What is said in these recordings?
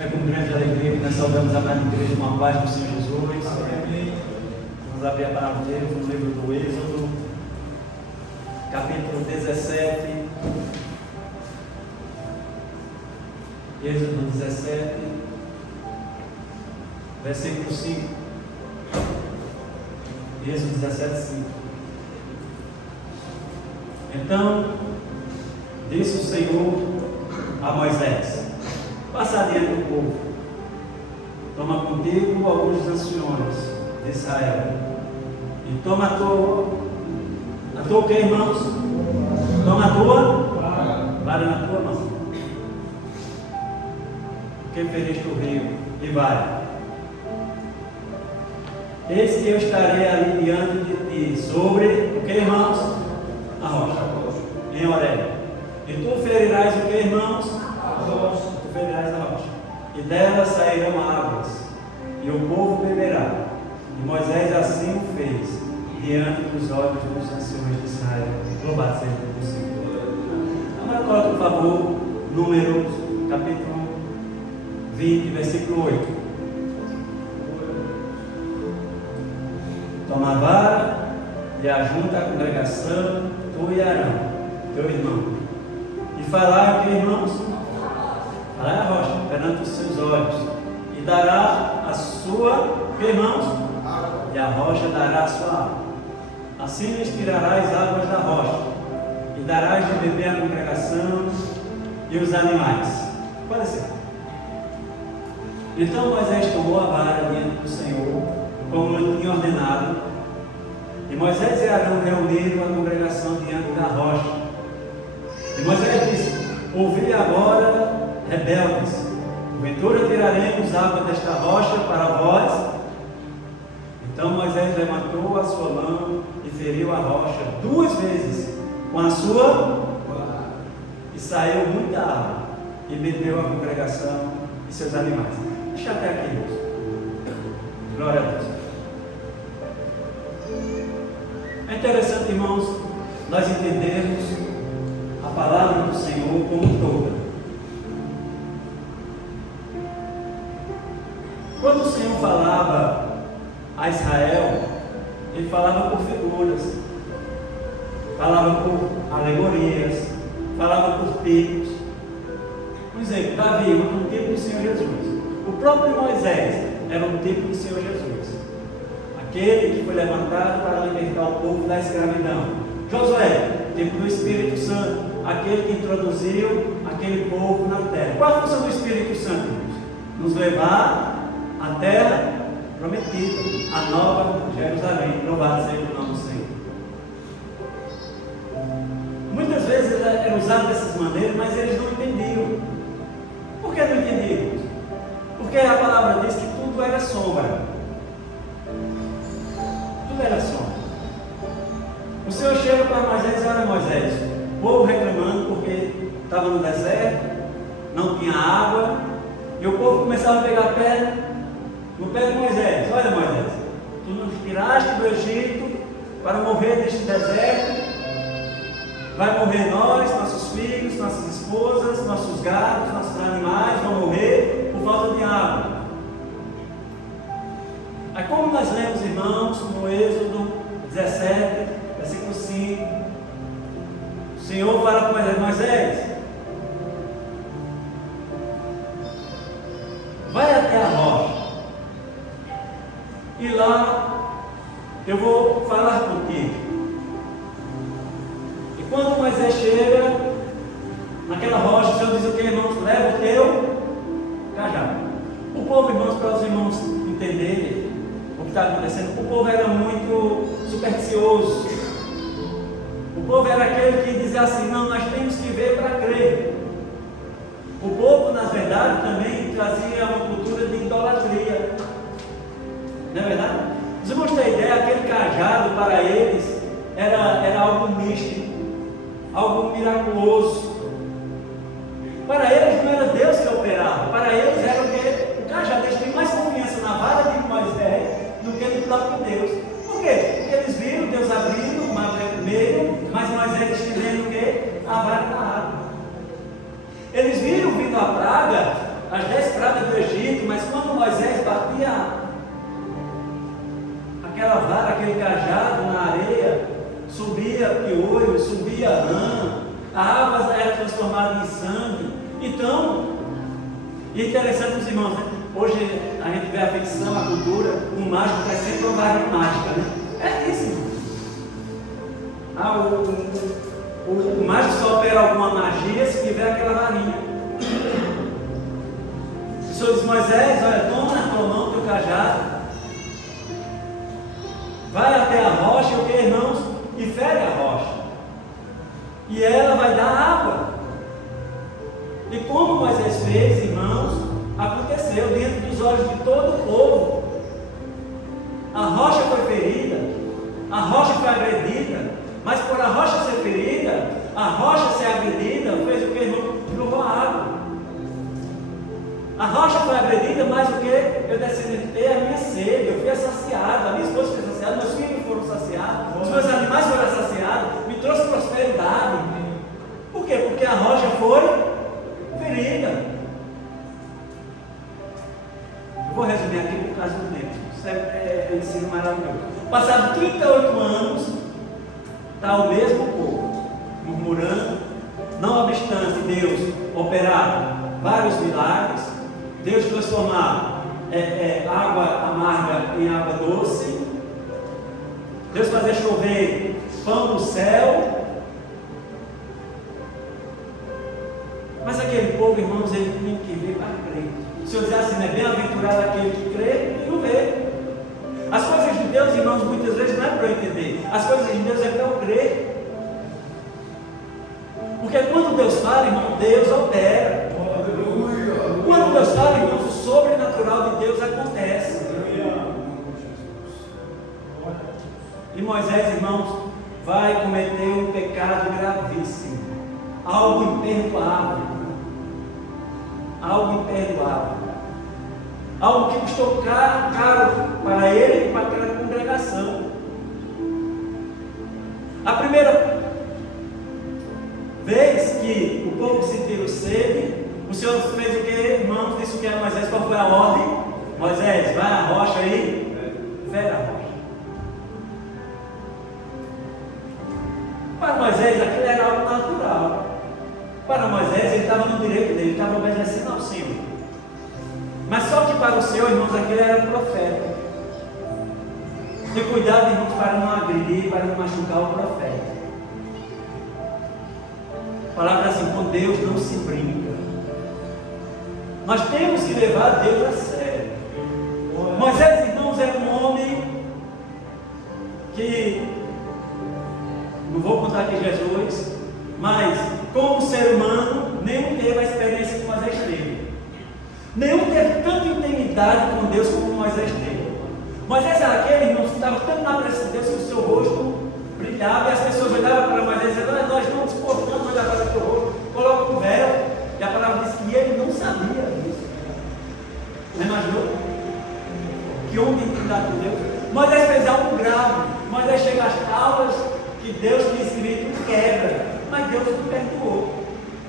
É com grande alegria que nós saudamos a Madre Igreja com a paz do Senhor Jesus. Vamos abrir a palavra de Deus no livro do Êxodo, capítulo 17. Êxodo 17, versículo 5. Êxodo 17, 5. Então disse o Senhor a Moisés: passa adiante do povo, toma contigo alguns dos anciões de Israel, e toma a tua o que, irmãos? Toma a tua vara na tua mão, que feriste o rio, e vai. Eis que eu estarei ali diante de ti, sobre o que, irmãos? A rocha, em Horebe. E tu ferirás o que, irmãos? Tu ferirás a rocha, e dela sairão águas, e o povo beberá. E Moisés assim o fez, diante dos olhos dos anciões de Israel. Louvado seja o Senhor. Agora coloque, por favor, Números, capítulo 20, versículo 8. Toma a vara e ajunta a congregação, tu e Arão, teu irmão, e falai o que, irmãos? Falai a rocha perante os seus olhos, e dará a sua, que, irmãos? E a rocha dará a sua água. Assim lhes tirarás águas da rocha, e darás de beber à congregação e os animais. Pode ser. Então Moisés tomou a vara diante do Senhor, como lhe tinha ordenado, e Moisés e Arão reuniram a congregação diante da rocha. E Moisés disse: ouvi agora, rebeldes, porventura tiraremos água desta rocha para vós? Então Moisés levantou a sua mão e feriu a rocha 2 vezes com a sua, e saiu muita água, e bebeu a congregação e seus animais. Deixa até aqui, irmãos. Glória a Deus. É interessante, irmãos, nós entendermos a palavra do Senhor como toda. Quando o Senhor falava a Israel, ele falava por figuras, falava por alegorias, falava por tipos. Por exemplo, Davi era um tipo do Senhor Jesus. O próprio Moisés era um tipo do Senhor Jesus, aquele que foi levantado para libertar o povo da escravidão. Josué, tipo do Espírito Santo, aquele que introduziu aquele povo na terra. Qual a função do Espírito Santo, irmãos? Nos levar à terra prometida, a nova Jerusalém. Louvado seja o nome do Senhor. Muitas vezes ele era usado dessas maneiras, mas eles não entendiam. Por que não entendiam? Porque a palavra diz que tudo era sombra. Tudo era sombra. O Senhor chega para Moisés e diz: olha, Moisés, o povo reclamando porque estava no deserto, não tinha água, e o povo começava a pegar pedra no pé de Moisés. Olha, Moisés, tu nos tiraste do Egito para morrer neste deserto. Vai morrer nós, nossos filhos, nossas esposas, nossos gatos, nossos animais vão morrer por falta de água. Aí, como nós lemos, irmãos, no Êxodo 17, versículo 5, o Senhor fala com Moisés: Moisés, vai até a rocha, e lá eu vou falar contigo. E quando Moisés chega naquela rocha, o Senhor diz o que, irmãos? Leva o teu cajado. O povo, irmãos, para os irmãos entenderem o que está acontecendo, o povo era muito supersticioso. O povo era aquele que dizia assim: não, nós temos que ver para crer. O povo, na verdade, também trazia uma cultura de idolatria. Não é verdade? Os irmãos têm ideia, aquele cajado para eles era algo místico, algo miraculoso. Para eles não era Deus que operava, para eles era o que? O cajado. Eles têm mais confiança na vara de Moisés do que no próprio Deus. Por quê? Porque eles viram Deus abrindo o mar vermelho, mas Moisés estendendo o quê? A vara da água. Eles viram vindo a praga as 10 pragas do Egito, mas quando Moisés batia aquela vara, aquele cajado na areia, subia piolho, subia rã, a água era transformada em sangue. Então, e é interessante os irmãos, né? Hoje a gente vê a ficção, a cultura, o mágico é sempre uma varinha mágica, né? É isso, irmão. O mágico só opera alguma magia se tiver aquela varinha. O Senhor diz: Moisés, olha, toma na tua mão o teu cajado, vai até a rocha, o que, irmãos? E fere a rocha, e ela vai dar água. E como Moisés fez, irmãos, aconteceu diante dos olhos de todo o povo. A rocha foi ferida, a rocha foi agredida, mas por a rocha ser ferida, a rocha ser agredida, fez o que, irmão? Jogou a água. A rocha foi agredida, mas o que? Eu descendentei a minha sede, eu fui saciado, a minha esposa foi saciada, meus filhos foram saciados, os meus animais foram saciados, me trouxe prosperidade. Por quê? Porque a rocha foi ferida. Eu vou resumir aqui por causa do tempo. Isso é ensino maravilhoso. Passados 38 anos, está o mesmo povo murmurando, não obstante Deus operar vários milagres, Deus transformar água amarga em água doce, Deus fazer chover pão do céu. Mas aquele povo, irmãos, ele tinha que ver para crer. O Senhor diz assim, né? Bem-aventurado aquele que crê e não vê. As coisas de Deus, irmãos, muitas vezes não é para eu entender. As coisas de Deus é para eu crer. Porque quando Deus fala, irmão, Deus opera. Quando Deus fala, irmãos, o sobrenatural de Deus acontece. E Moisés, irmãos, vai cometer um pecado gravíssimo. Algo imperdoável. Algo imperdoável. Algo que custou caro para ele e para aquela congregação. A primeira vez que o povo sentiu sede, o Senhor fez o que, irmãos? Disse o que era Moisés? Qual foi a ordem? Moisés, vai à rocha aí, fere a rocha. Para Moisés aquilo era algo natural. Para Moisés ele estava no direito dele, ele estava obedecendo ao Senhor. Mas só que para o Senhor, irmãos, aquilo era profeta. E cuidado, irmãos, para não agredir, para não machucar o profeta. A palavra assim, com Deus não se brinca. Nós temos que levar Deus a sério. Moisés, irmãos, era um homem que, não vou contar aqui Jesus, mas como ser humano, nenhum teve a experiência que Moisés teve. Nenhum teve tanta intimidade com Deus como Moisés teve. Moisés era aquele, irmão, que estava tanto na presença de Deus que o seu rosto brilhava e as pessoas olhavam para Moisés e diziam: nós não suportamos olhar para o teu rosto, coloca um véu. E a palavra diz que ele não sabia disso. Não imaginou? Que homem de intimidade com Deus. Moisés fez algo grave. Moisés chega às tábuas que Deus tinha escrito, quebra. Mas Deus o perdoou.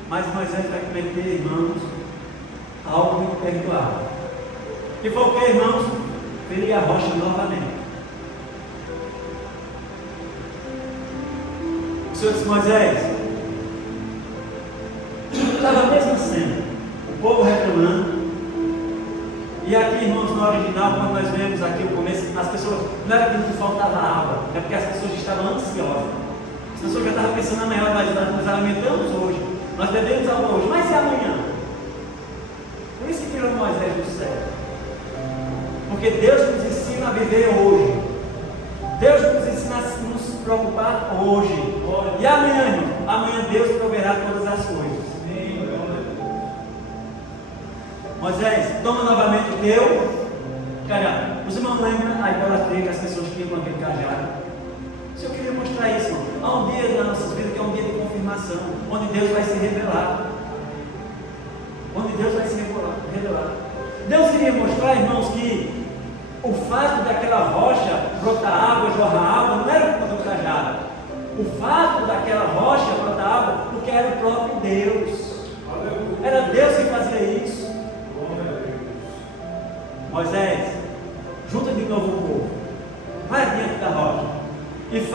Mas Moisés vai cometer, irmãos, algo imperdoável. Que foi o que, irmãos? Ferir a rocha novamente. O Senhor disse: Moisés, estava a mesma cena, o povo reclamando. E aqui, irmãos, no original, quando nós vemos aqui o começo, as pessoas, não era que não faltava água, é porque as pessoas estavam ansiosas. As pessoas já estavam pensando amanhã, nós alimentamos hoje, nós bebemos água hoje, mas e amanhã? Por isso que tirou Moisés do céu. Porque Deus nos ensina a viver hoje. Deus nos ensina a nos preocupar hoje. E amanhã, irmão? Amanhã Deus proverá todas as coisas. Moisés, toma novamente o teu cajado. Os irmãos lembram a idolatria que as pessoas tinham com aquele cajado? Se eu queria mostrar isso, irmão. Há um dia nas nossas vidas que é um dia de confirmação, onde Deus vai se revelar. Onde Deus vai se revelar. Deus queria mostrar, irmãos, que o fato daquela rocha brotar água, jorrar água, não era por conta do cajado. O fato daquela rocha brotar água, porque era o próprio Deus. Era Deus que fazia isso.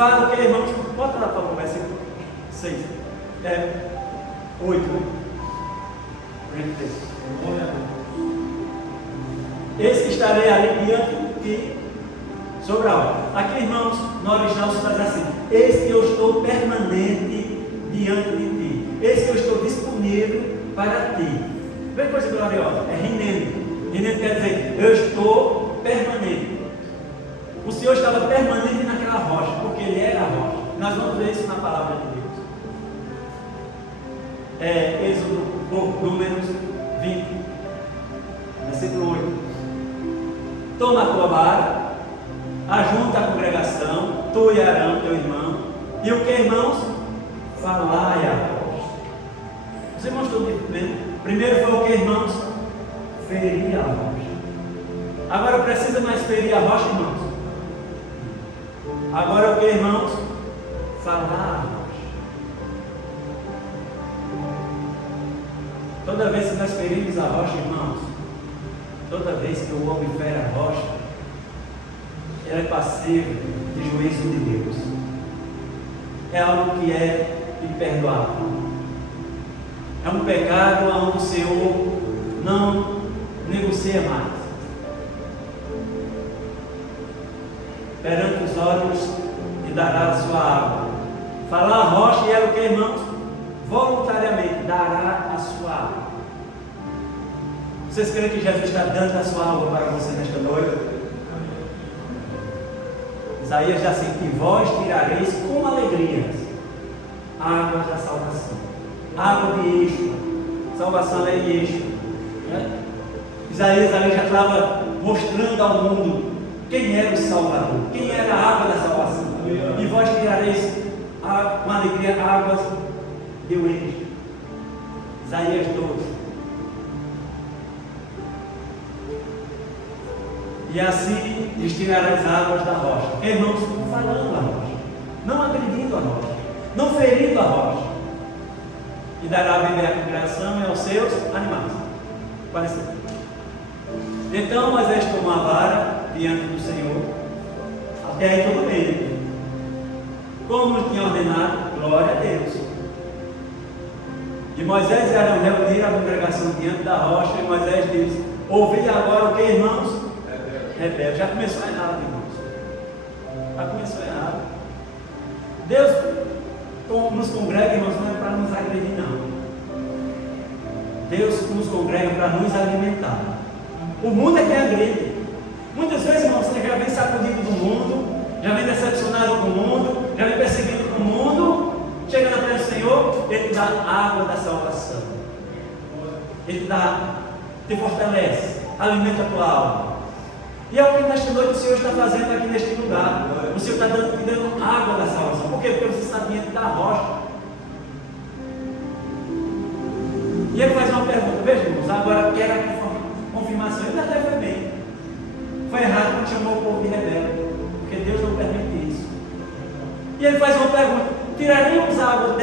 fala o que, irmãos? Bota lá para o versículo 6. 8. Eis que estarei ali diante de ti sobre a hora. Aqui, irmãos, no original se faz assim: eis que eu estou permanente diante de ti. Eis que eu estou disponível para ti. Vê coisa gloriosa, é Rinene. Rinene quer dizer, eu estou permanente. O Senhor estava permanente naquela rocha, porque Ele era a rocha. Nós vamos ver isso na palavra de Deus. Êxodo, Números 20, versículo 8. Toma a tua vara, ajunta a congregação, tu e Arão, teu irmão, e o que, irmãos? Falai a rocha. Os irmãos estão vendo? Primeiro foi o que, irmãos? Ferir a rocha. Agora precisa mais ferir a rocha, irmãos? Agora o que, irmãos? Falar a rocha. Toda vez que nós ferimos a rocha, irmãos, toda vez que o homem fere a rocha, ele é passivo de juízo de Deus. É algo que é imperdoável. É um pecado onde o Senhor não negocia mais. Perante os olhos e dará a sua água. Falar a rocha e era o que, irmãos? Voluntariamente dará a sua água. Vocês creem que Jesus está dando a sua água para você nesta noite? Isaías diz assim: e vós tirareis com alegria águas da salvação. Água de Yeshua. Salvação é Yeshua. Isaías ali já estava mostrando ao mundo quem era o Salvador, quem era a água da salvação. E vós tirareis com alegria águas de Yeshua. Isaías 12. E assim lhes tirarás águas da rocha. Que, irmãos? Falando a rocha, não agredindo a rocha, não ferindo a rocha. E dará a beber à congregação e aos seus animais. Parece. Então Moisés tomou a vara diante do Senhor. Até aí tudo bem. Como tinha ordenado, glória a Deus. E Moisés e Arão reuniram a congregação diante da rocha. E Moisés disse: ouvi agora o que, irmãos? Rebelde. Já começou errado, irmãos. Já começou errado. Deus nos congrega, irmãos, não é para nos agredir, não. Deus nos congrega para nos alimentar. O mundo é que agride. Muitas vezes, irmãos, você já vem sacudido do mundo, já vem decepcionado com o mundo, já vem perseguido com o mundo. Chega na presença do Senhor, Ele te dá a água da salvação. Ele te fortalece, alimenta a tua alma. E é o que nesta noite o Senhor está fazendo aqui neste lugar. O Senhor está te dando água da salvação. Por quê? Porque você está diante da rocha. E Ele faz uma pergunta. Veja, irmãos, agora que era a confirmação. Ele até foi bem. Foi errado quando chamou o povo de rebelde. Porque Deus não permite isso. E Ele faz uma pergunta: tiraremos água,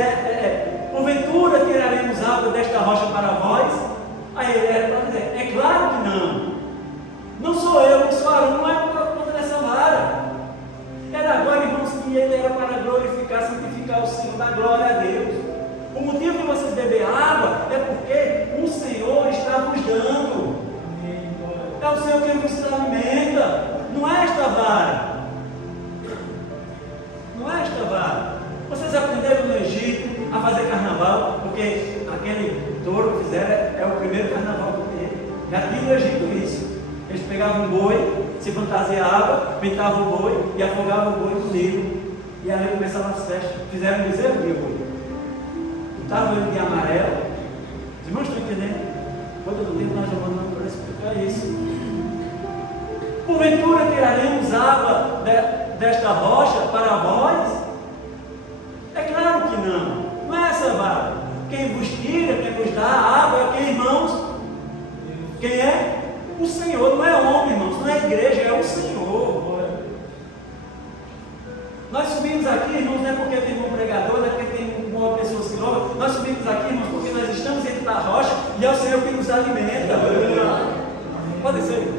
porventura tiraremos água desta rocha para vós? Aí ele era para dizer: é claro que não. Não sou eu, não sou Arão, não é por conta dessa vara. Era agora, irmãos, que ele era para glorificar, santificar o Senhor, dar glória a Deus. O motivo de vocês beber água é porque o Senhor está vos dando. É o Senhor que vos alimenta. Não é esta vara. Não é esta vara. Vocês aprenderam no Egito a fazer carnaval, porque aquele touro que fizeram é o primeiro carnaval que teve. Já tinha no Egito isso. Eles pegavam um boi, se fantasiavam, pintavam o boi e afogavam o boi no Nilo. E ali começavam as festas. Fizeram bezerro de ouro. Pintavam ele de amarelo. Os irmãos estão entendendo? Quando eu digo, nós já vamos para explicar isso. Porventura tiraremos água desta rocha para vós? É claro que não. Não é essa vara. Quem vos tira, quem vos dá a água é quem, irmãos? Quem é? O Senhor. Não é homem, irmãos, não é igreja, é o Senhor. Nós subimos aqui, irmãos, não é porque tem um pregador, não é porque tem uma pessoa que louva. Nós subimos aqui, irmãos, porque nós estamos dentro da rocha e é o Senhor que nos alimenta. Pode ser.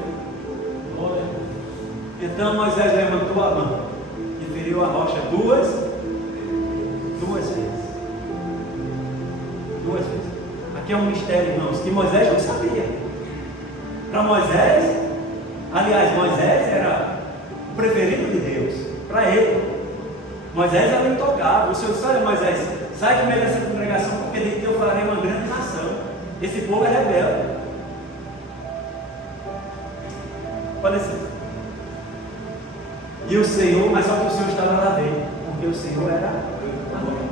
Então Moisés levantou a mão e feriu feriu a rocha duas vezes. Duas vezes. Aqui é um mistério, irmãos, que Moisés não sabia. Para Moisés, aliás, Moisés era o preferido de Deus. Para ele, Moisés era intocável. O Senhor disse: olha, Moisés, sai que merece a congregação, porque de ti eu farei uma grande nação. Esse povo é rebelde. Pode ser. E o Senhor, mas só que o Senhor estava lá dentro, porque o Senhor era a rocha.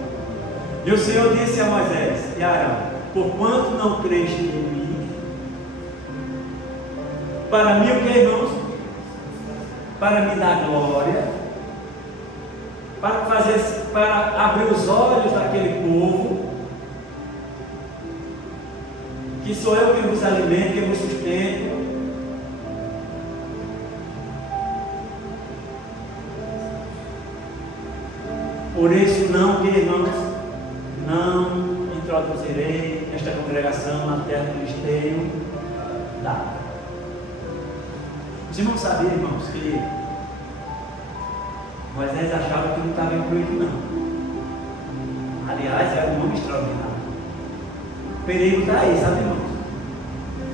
E o Senhor disse a Moisés e a Arão: porquanto não creste em mim, para mim o que, irmãos? Para me dar glória, para abrir os olhos daquele povo, que sou eu que vos alimento, que vos sustento. Por isso não, irmãos, não introduzirei esta congregação na terra que lhes tenho dado. Os irmãos sabiam, irmãos, que Moisés achava que não estava incluído, não. Aliás, era um homem extraordinário. O perigo está aí, sabe, irmãos?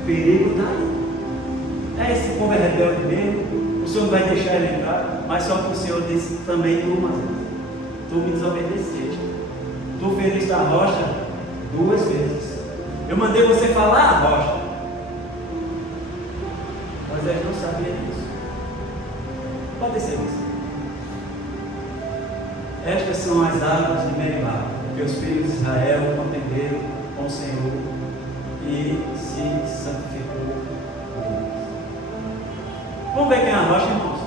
O perigo está aí. Esse povo é rebelde mesmo, o Senhor vai deixar ele entrar, mas só que o Senhor disse também: tu, Moisés, tu me desobedeceste, tu feriste a rocha duas vezes. Eu mandei você falar a rocha. Moisés não sabia disso. Pode ser isso. Estas são as águas de Meribá, que os filhos de Israel contenderam com o Senhor e se santificou. Vamos ver quem é a rocha, irmãos.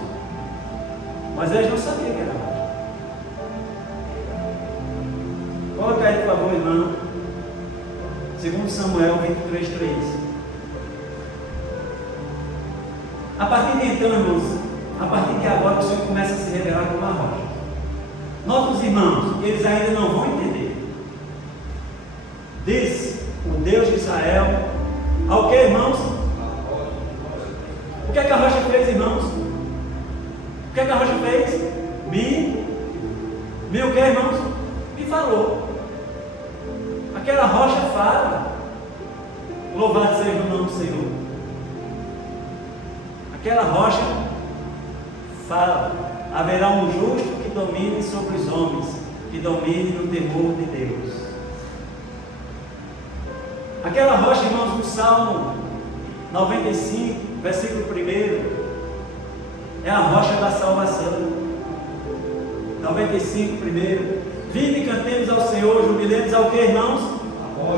Moisés não sabia quem era a rocha. Coloca aí, por favor, irmão. 2 Samuel 23:3. A partir de então, irmãos, a partir de agora, o Senhor começa a se revelar como a rocha. Nossos irmãos, eles ainda não vão entender. Diz o Deus de Israel ao que, irmãos? O que é que a rocha fez, irmãos? O que é que a rocha fez? Me o que, irmãos? Me falou. Aquela rocha fala. Louvado seja o nome do Senhor. Aquela rocha fala. Haverá um justo que domine sobre os homens, que domine no temor de Deus. Aquela rocha, irmãos, no Salmo 95, versículo 1, é a rocha da salvação. 95, 1. Vinde e cantemos ao Senhor, jubilemos ao que, irmãos?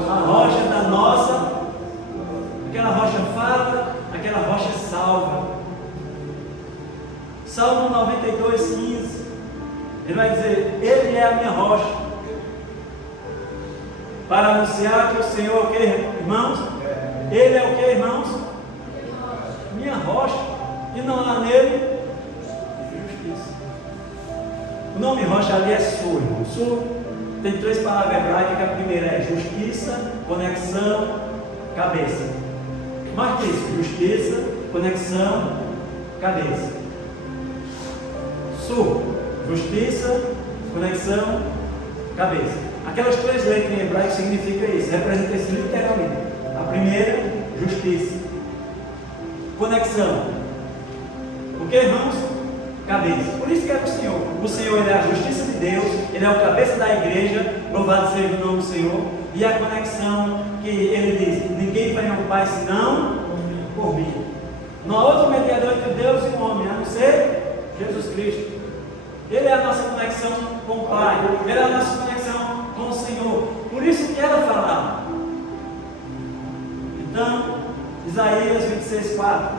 A rocha da nossa. Aquela rocha fala, aquela rocha salva. Salmo 92:15, ele vai dizer: Ele é a minha rocha, para anunciar que o Senhor é o que, irmãos? Ele é o que, irmãos? Minha rocha, e não há nele justiça. O nome rocha ali é Sur. Sur tem 3 palavras hebraicas, que a primeira é justiça, conexão, cabeça. Mais que isso: justiça, conexão, cabeça. Sur, justiça, conexão, cabeça. Aquelas 3 letras em hebraico significam isso, representa isso literalmente. A primeira, justiça. Conexão. O que, irmãos? Cabeça. Por isso que é o Senhor. O Senhor, ele é a justiça de Deus, ele é o cabeça da igreja, louvado seja o nome do Senhor. E a conexão que ele diz: ninguém vai ao Pai senão por mim. Não há outro mediador entre Deus e o homem, a não ser Jesus Cristo. Ele é a nossa conexão com o Pai, ele é a nossa conexão com o Senhor. Por isso que ela falava. Então, Isaías 26:4.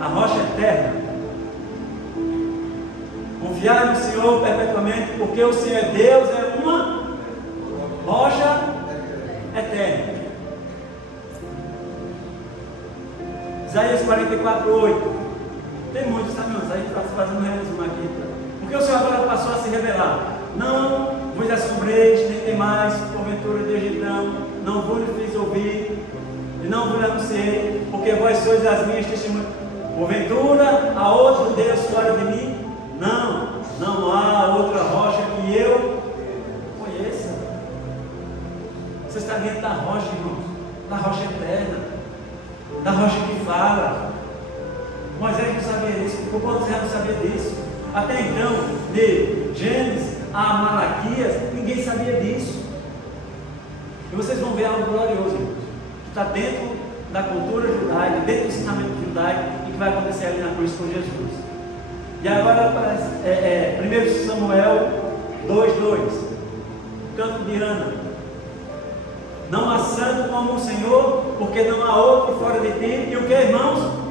A rocha eterna. Confiar no Senhor perpetuamente, porque o Senhor é Deus, é uma rocha eterna. Isaías 44:8. Tem muitos, sabe, irmãos? A gente está fazendo um resumo aqui. Porque o Senhor agora passou a se revelar. Não vos assombreis, nem temais, porventura desde então, não vos fiz ouvir, e não vos anunciei, porque vós sois as minhas testemunhas. Porventura há outro Deus fora de mim? Não, não há outra rocha que eu conheça. Você está dentro da rocha, irmãos, da rocha eterna, da rocha que fala. Moisés não sabia disso, o povo de Israel não sabia disso. Até então, de Gênesis a Malaquias, ninguém sabia disso. E vocês vão ver algo glorioso, irmãos, que está dentro da cultura judaica, dentro do ensinamento judaico, e que vai acontecer ali na cruz com Jesus. E agora, 1 Samuel 2:2, canto de Ana. Não há santo como o Senhor, porque não há outro fora de ti. E o que, irmãos?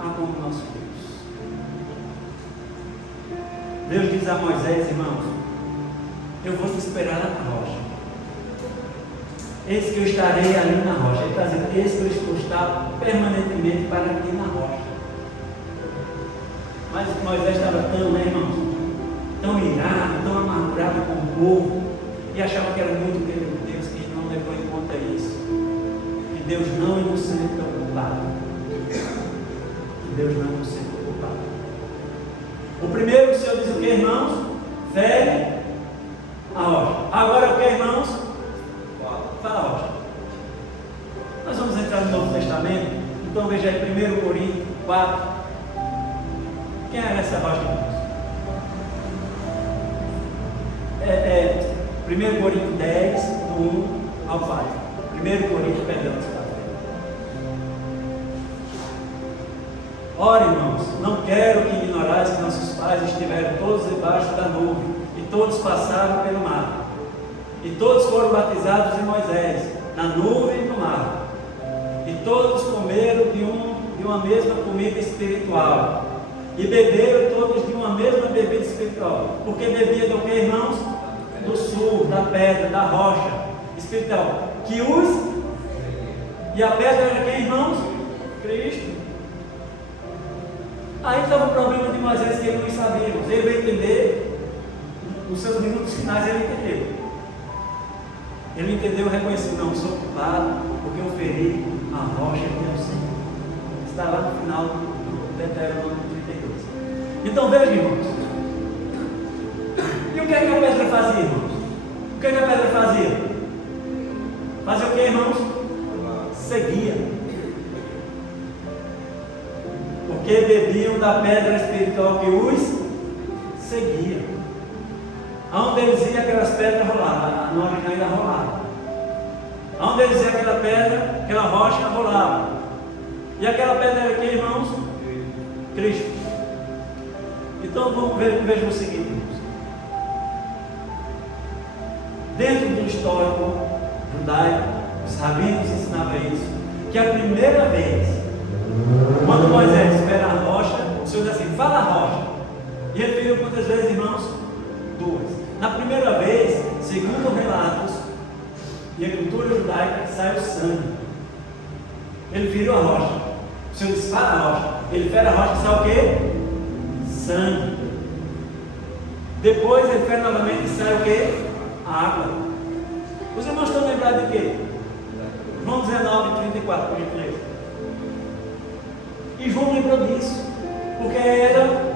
Há como nosso Deus. Deus diz a Moisés, irmãos, eu vou te esperar na rocha. Eis que eu estarei ali na rocha. Ele está dizendo, eis que eu estou estar permanentemente para aqui na rocha. Mas Moisés estava tão, né, irmãos, tão irado, tão amargurado com o povo, e achava que era muito querido de Deus, que não levou em conta isso. Que Deus não é inocente do culpado. Que Deus não é inocente do culpado. O primeiro, o Senhor diz o que, irmãos? Fere a rocha. Agora o que, irmãos? Fala a rocha. Nós vamos entrar no Novo Testamento. Então veja aí 1 Coríntios 4. Quem é essa rocha, irmãos? 1 Coríntios 10, do 1 ao 4. 1 Coríntios, perdão, ora, irmãos, não quero que ignorais que nossos pais estiveram todos debaixo da nuvem, e todos passaram pelo mar, e todos foram batizados em Moisés, na nuvem e no mar, e todos comeram de uma mesma comida espiritual, e beberam todos de uma mesma bebida espiritual, porque bebia do que, irmãos? Do sul, da pedra, da rocha espiritual, que os... E a pedra era quem, irmãos? Cristo. Aí estava o problema de Moisés, que ele não sabia, irmãos. Ele veio entender, nos seus minutos finais ele entendeu. Ele entendeu e reconheceu, não, sou culpado, porque eu feri a rocha que é o Senhor. Está lá no final do Deuteronômio 32. Então veja, irmãos. E o que é que a pedra fazia, irmãos? O que é que a pedra fazia? Fazia o que, irmãos? Seguia. Porque bebiam da pedra espiritual que os seguia. Aonde eles iam, aquelas pedras rolavam. Na hora que ainda rolava. Aonde eles iam, aquela pedra, aquela rocha rolava. E aquela pedra era aqui, irmãos? Cristo. Então vamos ver, vejam o seguinte, irmãos. Dentro do histórico judaico, os rabinos ensinavam isso, que a primeira vez, quando Moisés espera a rocha, o Senhor diz assim, fala a rocha. E ele viu quantas vezes, irmãos? 2. Na primeira vez, segundo relatos e a cultura judaica, sai o sangue. Ele virou a rocha. O Senhor diz, fala a rocha. Ele fere a rocha e sai o quê? Sangue. Depois ele fere novamente e sai o quê? Água. Os irmãos estão lembrados de quê? João 19, 34, por gentileza. E João lembrou disso, porque era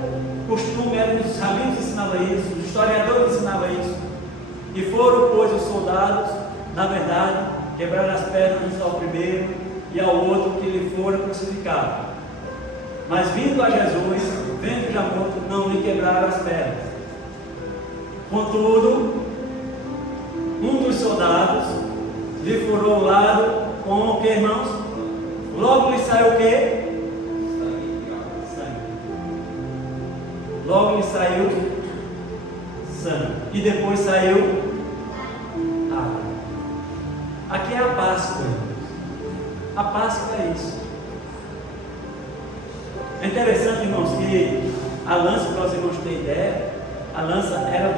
costume, os rabinos ensinavam isso, os historiadores ensinavam isso. E foram, pois, os soldados, na verdade, quebrar as pernas ao primeiro e ao outro que lhe fora crucificado. Mas vindo a Jesus, vendo já morto, não lhe quebraram as pernas. Contudo, um dos soldados lhe furou o lado com o que, irmãos? Logo lhe saiu o quê? Sangue. Logo lhe saiu sangue. E depois saiu água. Aqui é a Páscoa, irmãos. A Páscoa é isso. É interessante, irmãos, que a lança, para os irmãos terem ideia, a lança era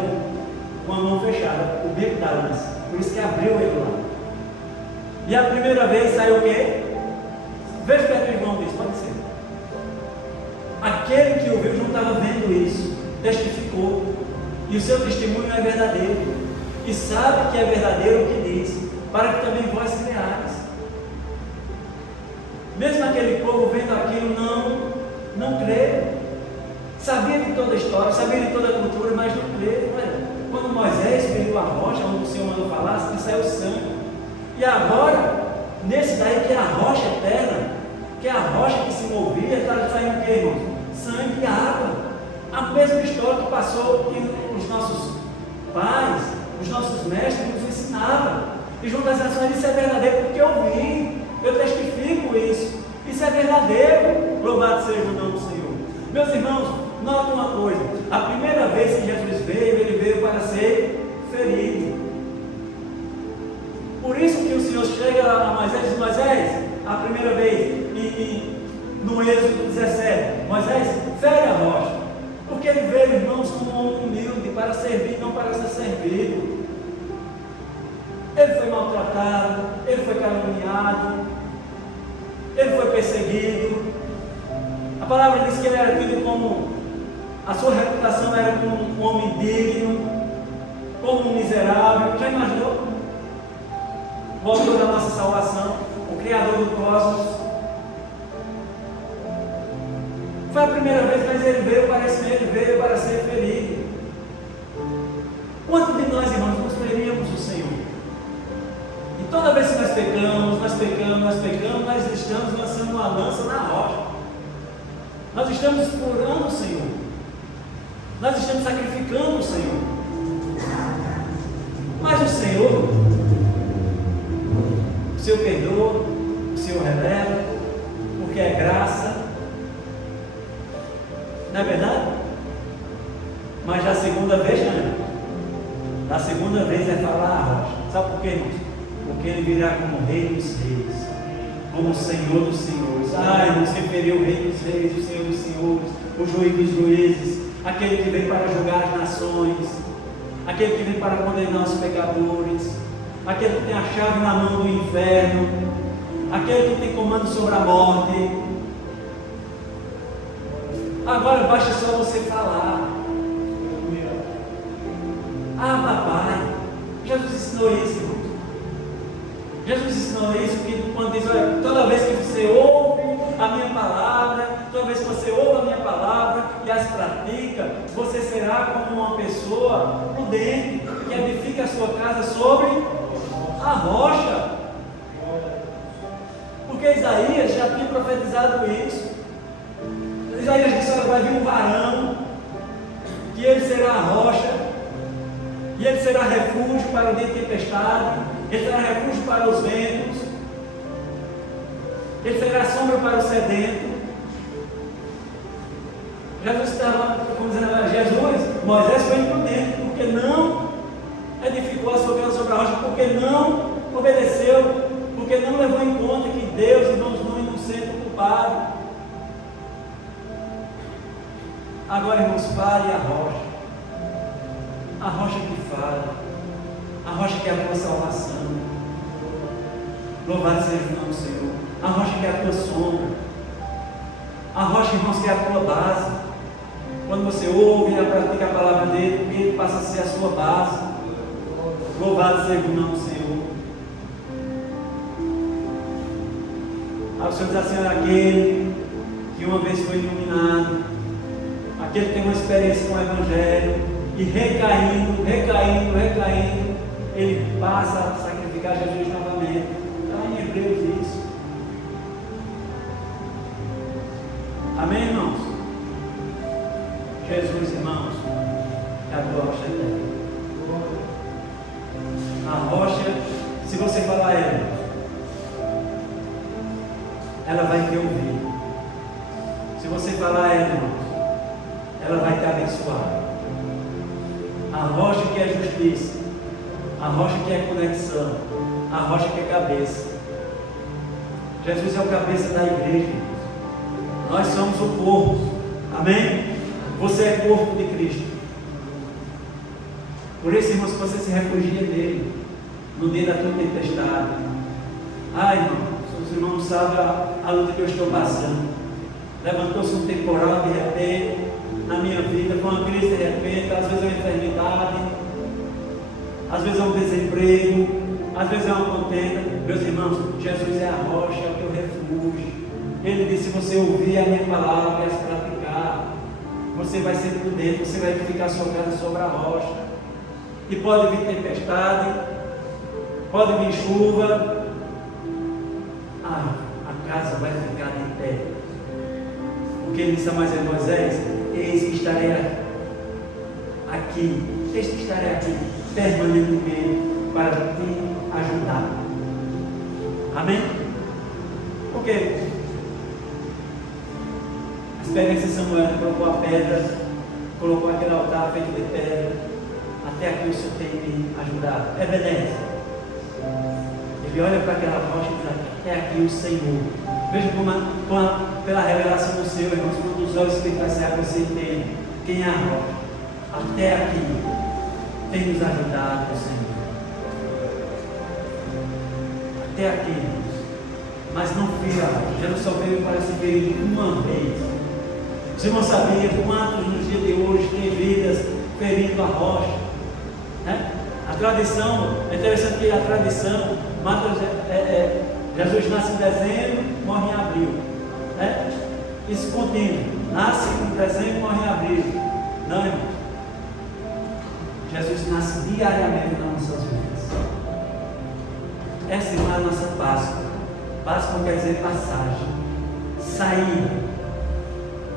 com a mão fechada, o bico da lança. Por isso que abriu ele lá. E a primeira vez saiu o quê? Veja o que o irmão diz, pode ser. Aquele que ouviu não estava vendo isso, testificou. E o seu testemunho é verdadeiro. E sabe que é verdadeiro o que diz, para que também vós creais. Mesmo aquele povo vendo aquilo, não crê. Sabia de toda a história, sabia de toda a cultura, mas não crê. Quando Moisés feriu a rocha, onde o Senhor mandou falar, que saiu sangue. E agora, nesse daí que é a rocha eterna, que é a rocha que se movia, está saindo o que, irmãos? Sangue e água. A mesma história que passou que os nossos pais, os nossos mestres nos ensinavam. E junto às nações, isso é verdadeiro porque eu vi, eu testifico isso. Isso é verdadeiro. Louvado seja o nome do Senhor. Meus irmãos, notem uma coisa: a primeira vez que Jesus veio, ele veio para ser ferido. Por isso que o Senhor chega a Moisés e diz: Moisés, a primeira vez, no Êxodo 17, Moisés fere a rocha, porque ele veio, irmãos, como um homem humilde, para servir, não para ser servido. Ele foi maltratado, ele foi caluniado, ele foi perseguido. A palavra diz que ele era tido como, a sua reputação era como um homem digno, como um miserável. Já imaginou? O autor da nossa salvação, o Criador do cosmos. Foi a primeira vez, mas ele veio para ser ferido. Quanto de nós, irmãos, nos feríamos o Senhor? E toda vez que nós pecamos, nós estamos lançando uma lança na rocha. Nós estamos explorando o Senhor. Nós estamos sacrificando o Senhor. Mas o Senhor perdoa, o Senhor releva, porque é graça. Não é verdade? Mas da segunda vez não é. Da segunda vez é falar a rocha. Sabe por quê, irmãos? Porque ele virá como Rei dos Reis, como Senhor dos Senhores. Irmãos, que feriu o Rei dos Reis, o Senhor dos Senhores, o Juiz dos Juízes, aquele que vem para julgar as nações, aquele que vem para condenar os pecadores, aquele que tem a chave na mão do inferno, aquele que tem comando sobre a morte. Agora basta só você falar: papai, Jesus ensinou isso, irmão. Jesus ensinou isso, que quando diz: olha, toda vez que você ouve a minha palavra, toda vez que você ouve a minha palavra e as pratica, você será como uma pessoa prudente, que edifica a sua casa sobre a rocha. Porque Isaías já tinha profetizado isso. Isaías disse: olha, vai vir um varão, que ele será a rocha, e ele será refúgio para o dia de tempestade, ele será refúgio para os ventos, ele será sombra para o sedento. Jesus estava, como dizendo, Jesus, Moisés foi imprudente, porque não edificou a sua casa sobre a rocha, porque não obedeceu, porque não levou em conta que Deus, irmãos, não é inocente o culpado. Agora, irmãos, fale a rocha que fala, a rocha que é a tua salvação. Louvado seja o nome do Senhor. A rocha que é a tua sombra, a rocha, irmãos, que é a tua base. Quando você ouve e pratica a palavra dele, ele passa a ser a sua base. Louvado seja o nome do Senhor. O Senhor diz assim: aquele que uma vez foi iluminado, aquele que tem uma experiência com o Evangelho, e recaindo, ele passa a sacrificar Jesus novamente. Está em Hebreus isso. Amém, irmãos? Jesus, irmãos, é a tua rocha eterna. A rocha, se você falar ela vai te ouvir. Se você falar ela vai te abençoar. A rocha que é justiça, a rocha que é conexão, a rocha que é cabeça. Jesus é o cabeça da igreja. Nós somos o corpo. Amém? Você é corpo de Cristo. Por isso, irmãos, que você se refugia nele no dia da tua tempestade. Irmão, os irmãos não sabem a luta que eu estou passando. Levantou-se um temporal de repente na minha vida, foi uma crise de repente, às vezes é uma enfermidade, às vezes é um desemprego, às vezes é uma contenda. Meus irmãos, Jesus é a rocha, é o teu refúgio. Ele disse: se você ouvir a minha palavra e as praticar, você vai ser prudente, você vai edificar sua casa sobre a rocha. E pode vir tempestade, pode vir chuva, a casa vai ficar de pé. Porque ele disse a Moisés: eis que estarei aqui, permanentemente para te ajudar. Amém? Porque a experiência de Samuel colocou a pedra, colocou aquele altar feito de pedra. Até aqui o Senhor tem me ajudado. Ebenezer. Ele olha para aquela rocha e diz: até aqui o Senhor. Veja pela revelação do Senhor, irmãos, quando os olhos espirituais se abrem, você entende quem é a rocha. Até aqui tem nos ajudado o Senhor. Até aqui, irmãos. Mas não fui a rocha. Jesus só veio para esse período uma vez. Os irmãos sabiam quantos nos dias de hoje tem vidas ferindo a rocha? Né? A tradição, é interessante que a tradição mata, Jesus nasce em dezembro, morre em abril. Né? Isso contínuo. Nasce em dezembro, morre em abril. Não, irmão. Jesus nasce diariamente nas nossas vidas. Essa é a nossa Páscoa. Páscoa quer dizer passagem, saída.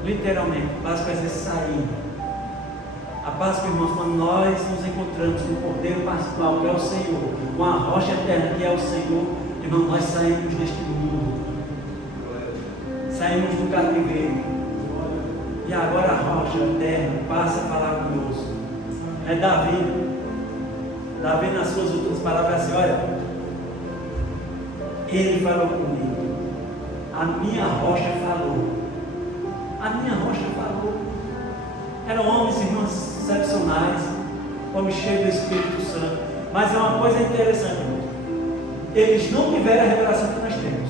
Literalmente, Páscoa quer dizer saída. A Páscoa, irmãos, quando nós nos encontramos com o Cordeiro Pascual, que é o Senhor, com a rocha eterna, que é o Senhor, irmão, nós saímos deste mundo. Saímos do cativeiro. E agora a rocha eterna passa a falar conosco. É Davi. Davi, nas suas últimas palavras, assim: olha, ele falou comigo. A minha rocha falou. A minha rocha falou. Eram homens, irmãos, excepcionais, homens cheios do Espírito Santo. Mas é uma coisa interessante, irmãos. Eles não tiveram a revelação que nós temos.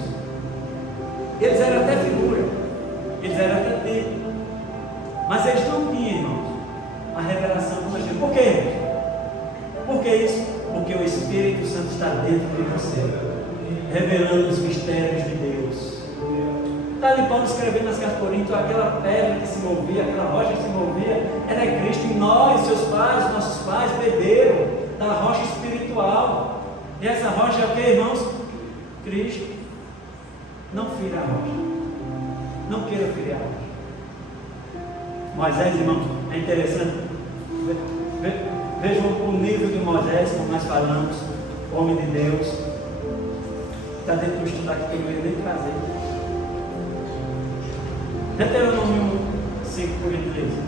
Eles eram até figura, eles eram até tempo, mas eles não tinham, irmãos, a revelação que nós temos. Por quê, irmãos? Por que isso? Porque o Espírito Santo está dentro de você, revelando os mistérios de Deus. Está ali Paulo escrevendo nas cartas de Corinto: aquela pedra que se movia, aquela rocha que se movia, era Cristo. E nós, seus pais, nossos pais, beberam da rocha espiritual. E essa rocha é o que, irmãos? Cristo. Não fira a rocha. Não queira ferir a rocha. Moisés, irmãos, é interessante. Vejam o nível de Moisés, como nós falamos, homem de Deus. Está dentro do estudo aqui que eu não ia nem trazer. Deuteronômio 5, por gentileza.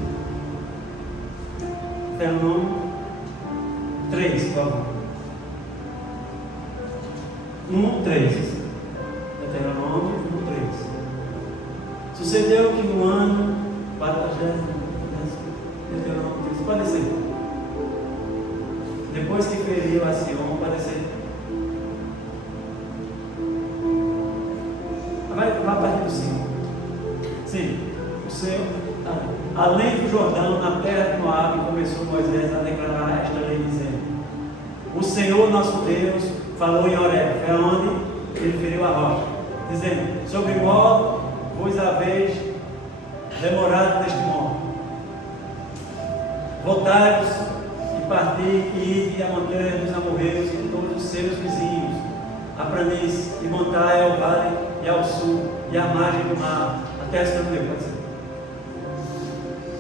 Deuteronômio 3, por favor. 1:3. Deuteronômio 1:3. Sucedeu que no ano 40, Deuteronômio 3, pode descer. Depois que feriu a Sião, pode descer. Vai a partir do 5. Sim, o Senhor, além do Jordão, na terra de Moabe, começou Moisés a declarar esta lei, dizendo: o Senhor nosso Deus falou em Horebe, foi onde ele feriu a rocha, dizendo: sobre modo vos haveis demorado neste monte, voltai-vos e parti e ide à montanha dos amorreus e todos os seus vizinhos, a planície, e montai ao vale e ao sul e à margem do mar, até a escravidão. Pode ser.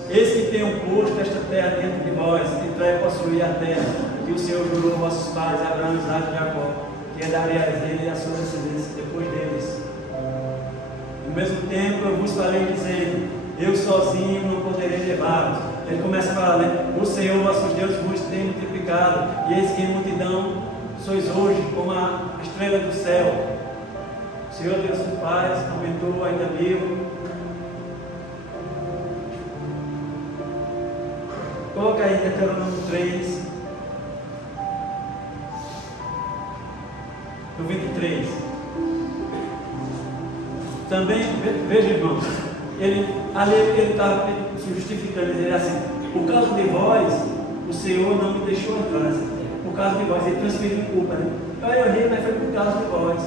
Eis que tenho posto esta terra dentro de vós, entrai e possuir a terra que o Senhor jurou a vossos pais, Abraão, Isaque e Jacó, que daria a ele e a sua descendência depois deles. No mesmo tempo eu vos falei dizendo: eu sozinho não poderei levá-los. Ele começa a falar, né? O Senhor vossos Deus vos tem multiplicado, e eis que em multidão sois hoje como a estrela do céu. O Senhor Deus dos pais aumentou ainda mil. Coloca aí Deuteronômio 3, no 23. Também, veja, irmãos, ali ele está se justificando, ele diz assim: por causa de vós, o Senhor não me deixou entrar nessa terra. Por causa de vós, ele transferiu culpa, né? Eu errei, mas foi por causa de vós.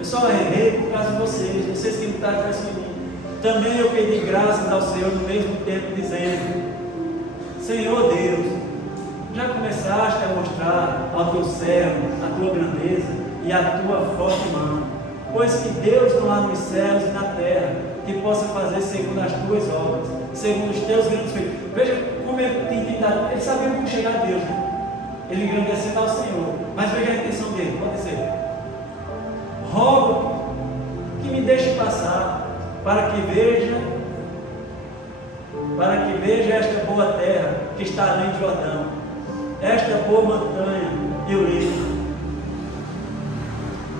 Eu só errei por causa de vocês que lutaram com esse menino. Também eu pedi graças ao Senhor no mesmo tempo, dizendo: Senhor Deus, já começaste a mostrar ao teu servo a tua grandeza e a tua forte mão, pois que Deus não há nos céus e na terra que possa fazer segundo as tuas obras, segundo os teus grandes feitos. Veja como ele tem intimidade, ele sabia como chegar a Deus, né? Ele engrandecendo ao Senhor, mas veja a intenção dele, pode ser: rogo que me deixe passar, para que veja esta boa terra que está além de Jordão, esta boa montanha e o livro.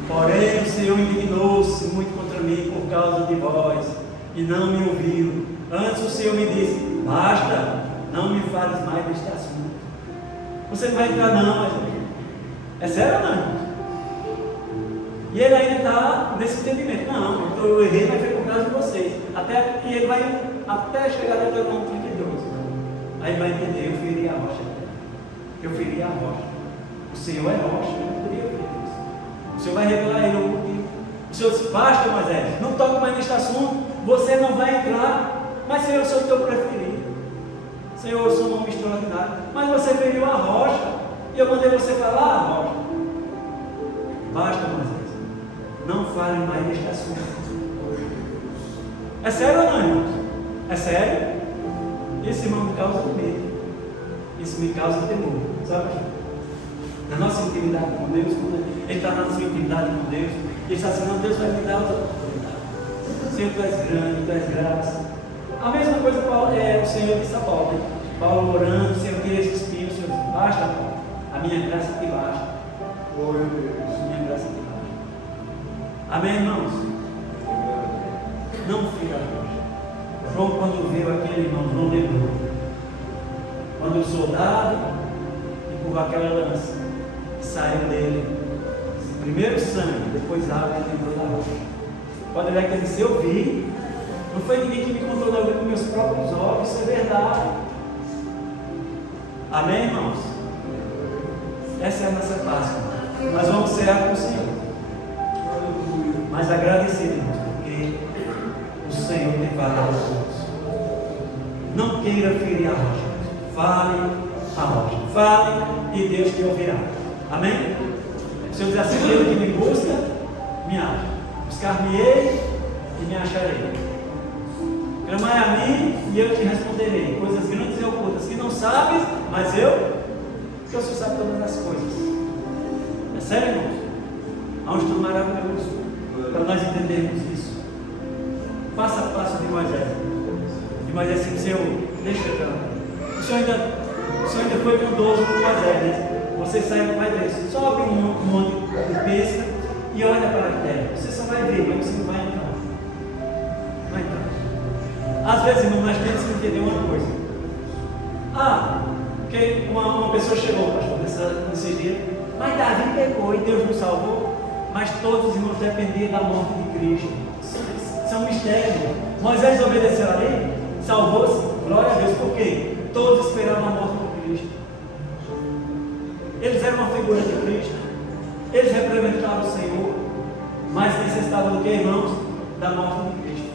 Porém o Senhor indignou-se muito contra mim por causa de vós, e não me ouviu. Antes o Senhor me disse: basta, não me fales mais deste assunto. Você não vai entrar não, mas é sério ou não? E ele ainda está nesse entendimento: não, eu errei, mas foi por causa de vocês. E ele vai até chegar no Deuteronômio 32. Aí ele vai entender: eu feri a rocha. Eu feri a rocha. O Senhor é rocha, eu não podia ferir isso. O Senhor vai revelar a ele o motivo. O Senhor diz: basta, Moisés, não toque mais neste assunto, você não vai entrar. Mas Senhor, eu sou o teu preferido. Senhor, eu sou um homem extraordinário. Mas você feriu a rocha, e eu mandei você falar a rocha. Basta, Moisés, não fale mais deste assunto. É sério ou não, irmãos? É sério? Isso, irmão, me causa medo. Isso me causa temor, sabe? Na nossa intimidade com Deus, quando ele está na sua intimidade com Deus, ele está assim: não, Deus vai me dar outra oportunidade. Senhor, tu és grande, tu és graça. A mesma coisa o Senhor disse a Paulo, né? Paulo orando: Senhor, tira esse espinho. O Senhor disse: basta, Paulo, a minha graça te basta. Glória a Deus. A minha graça te basta. Amém, irmãos? Não fica longe. João, quando viu aquele irmão, não lembrou. Quando o soldado empurrou aquela lança, saiu dele primeiro sangue, depois água, ele lembrou da rocha. Pode olhar que ele disse: eu vi. Não foi ninguém que me contou, não, eu vi com meus próprios olhos. Isso é verdade. Amém, irmãos? Essa é a nossa Páscoa. Nós vamos cear com o Senhor, mas agradecidos, irmãos, porque o Senhor tem falado aos outros. Não queira ferir a rocha. Fale a rocha. Fale e Deus te ouvirá. Amém? O Senhor diz assim: aquele que me busca, me acha. Buscar-me-ei e me acharei. Clamai a mim e eu te responderei. Coisas grandes e ocultas que não sabes, mas porque o Senhor sabe todas as coisas. É sério, irmãos? Há um estudo maravilhoso para nós entendermos isso. Passo a passo de Moisés. De Moisés assim: Senhor, deixa eu entrar. O Senhor ainda foi bondoso com Moisés, né? Você sai e vai ver. Sobe um monte de pesca e olha para a terra. Você só vai ver, mas você não vai entrar. Não vai entrar. Às vezes, irmão, nós temos que entender uma coisa. Porque uma pessoa chegou, pastor, nesse dia: mas Davi pecou e Deus nos salvou. Mas todos os irmãos dependiam da morte de Cristo. Isso é um mistério, irmão. Moisés obedeceu a lei, salvou-se, glória a Deus. Por quê? Todos esperavam a morte de Cristo. Eles eram uma figura de Cristo. Eles representavam o Senhor, mas necessitavam do que, irmãos? Da morte de Cristo.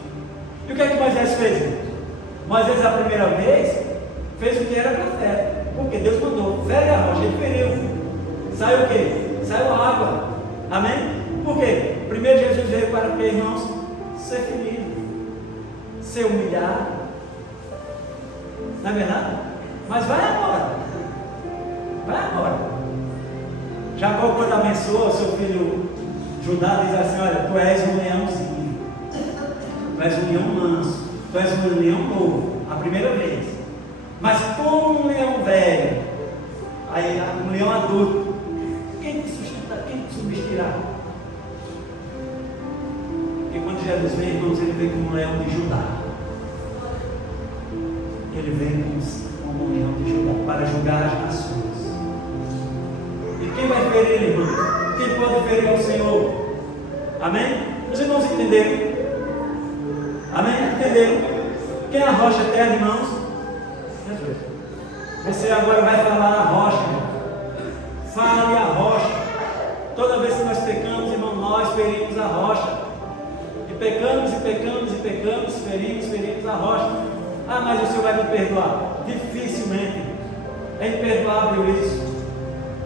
E o que é que Moisés fez, irmãos? Moisés, a primeira vez, fez o que era profeta. Porque Deus mandou: fere a rocha. Ele feriu. Saiu o quê? Saiu a água. Amém? Por quê? Primeiro Jesus veio para o que, irmãos? Ser ferido, ser humilhado. Não é verdade? Mas vai agora. Vai agora. Jacó, quando abençoa o seu filho Judá, diz assim: olha, tu és um leãozinho, tu és um leão manso, tu és um leão novo, a primeira vez. Mas como um leão velho, aí um leão adulto, quem te sustenta, quem te subsistirá? Porque quando Jesus vem, irmãos, ele vem como um leão de Judá. Ele vem como um leão de Judá para julgar as nações. E quem vai ferir, irmão? Quem pode ferir ao Senhor? Amém? Os irmãos entenderam? Amém? Entenderam? Quem é a rocha eterna, irmãos? Jesus. Você agora vai falar a rocha, irmão. Fale a rocha. Toda vez que nós pecamos, irmão, nós ferimos a rocha. E pecamos, e pecamos, e pecamos, ferimos a rocha. Ah, mas o Senhor vai me perdoar? Dificilmente. É imperdoável isso.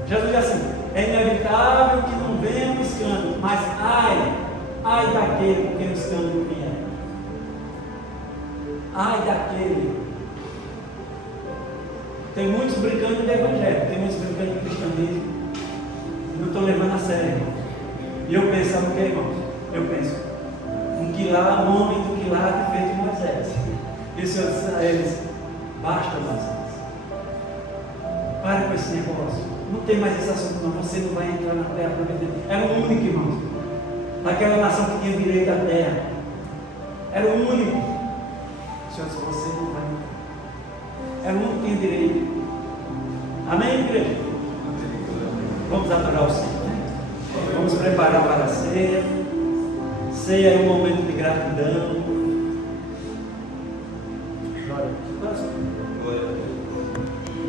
Jesus diz assim: é inevitável que não venha um escândalo, mas ai daquele por quem o escândalo vier. Ai daquele. Tem muitos brincando de evangelho, tem muitos brincando de cristianismo, não estou levando a sério, irmão. E eu penso, sabe o que, irmãos? Eu penso, um homem do quilate feito Moisés. E o Senhor disse a eles: basta, Moisés, pare com esse negócio, não tem mais esse assunto não, você não vai entrar na terra prometida. Era o único, irmãos, daquela nação que tinha direito à terra, era o único. O Senhor disse: você não vai entrar. Era o único que tinha direito. Amém, igreja? Vamos adorar o Senhor, né? Vamos preparar para a ceia. Ceia é um momento de gratidão. Glória a Deus.